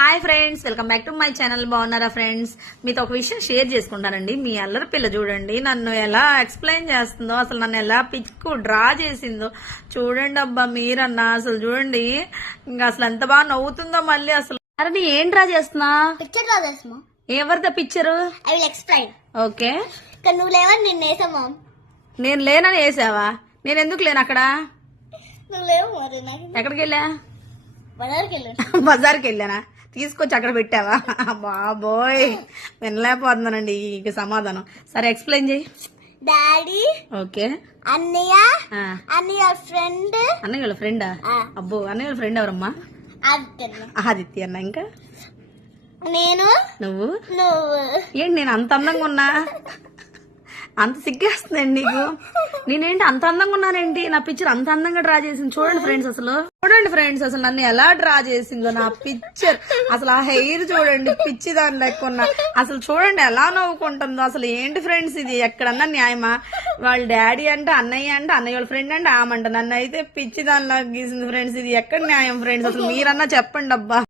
Hi friends, welcome back to my channel. బాగున్నారా friends? మీతో ఒక విషయం షేర్ చేసుకుంటానండి. మీ అల్లరి పిల్ల చూడండి నన్ను ఎలా ఎక్స్ప్లెయిన్ చేస్తుందో, అసలు నన్ను ఎలా పిక్కు డ్రా చేసిందో చూడండి. అబ్బా మీరన్నా అసలు చూడండి, ఇంకా అసలు ఎంత బాగా నవ్వుతుందో మళ్ళీ. అసలు అరే నీ ఏం డ్రా చేస్తున్నా? పిక్చర్ డ్రా చేస్తున్నా. ఎవరిదా picture? I will explain. Okay, ఇక్కడ నువ్వు లేవని నిన్ను వేసామా? నేను లేనని వేసావా? నేను ఎందుకు లేను అక్కడ? నువ్వు లేవు మరి. నాకు ఎక్కడికి వెళ్ళా? బజార్కి వెళ్ళాను. బజార్కి వెళ్ళానా? తీసుకొచ్చి అక్కడ పెట్టావా? బాబోయ్, వినలేకపోతున్నానండి ఇక సమాధానం. సరే ఎక్స్ప్లెయిన్ చేయి. డాడీ, ఓకే, అన్నయ్య, అన్నయ్య ఫ్రెండ్. అన్నయ్య వాళ్ళ ఫ్రెండా? అబ్బో, అన్నయ్య వాళ్ళ ఫ్రెండ్ ఎవరమ్మా? ఆదిత్య అన్న. ఇంకా నేను, నువ్వు. నువ్వు ఏంటి నేను అంత అందంగా ఉన్నా? అంత సిగ్గేస్తుందండి నీకు? నేనేంటి అంత అందంగా ఉన్నానేంటి? నా పిక్చర్ అంత అందంగా డ్రా చేసింది చూడండి ఫ్రెండ్స్. అసలు నన్ను ఎలా డ్రా చేసిందో నా పిక్చర్. అసలు ఆ హెయిర్ చూడండి, పిచ్చి దాని లెక్క ఉన్నా. అసలు చూడండి ఎలా నవ్వుకుంటుందో. అసలు ఏంటి ఫ్రెండ్స్ ఇది? ఎక్కడన్నా న్యాయమా? వాళ్ళ డాడీ అంటే అన్నయ్య అంటే అన్నయ్య వాళ్ళ ఫ్రెండ్ అంటే ఆమంట, నన్ను అయితే పిచ్చి దానిలా గీసింది ఫ్రెండ్స్. ఇది ఎక్కడ న్యాయం ఫ్రెండ్స్? అసలు మీరన్నా చెప్పండి అబ్బా.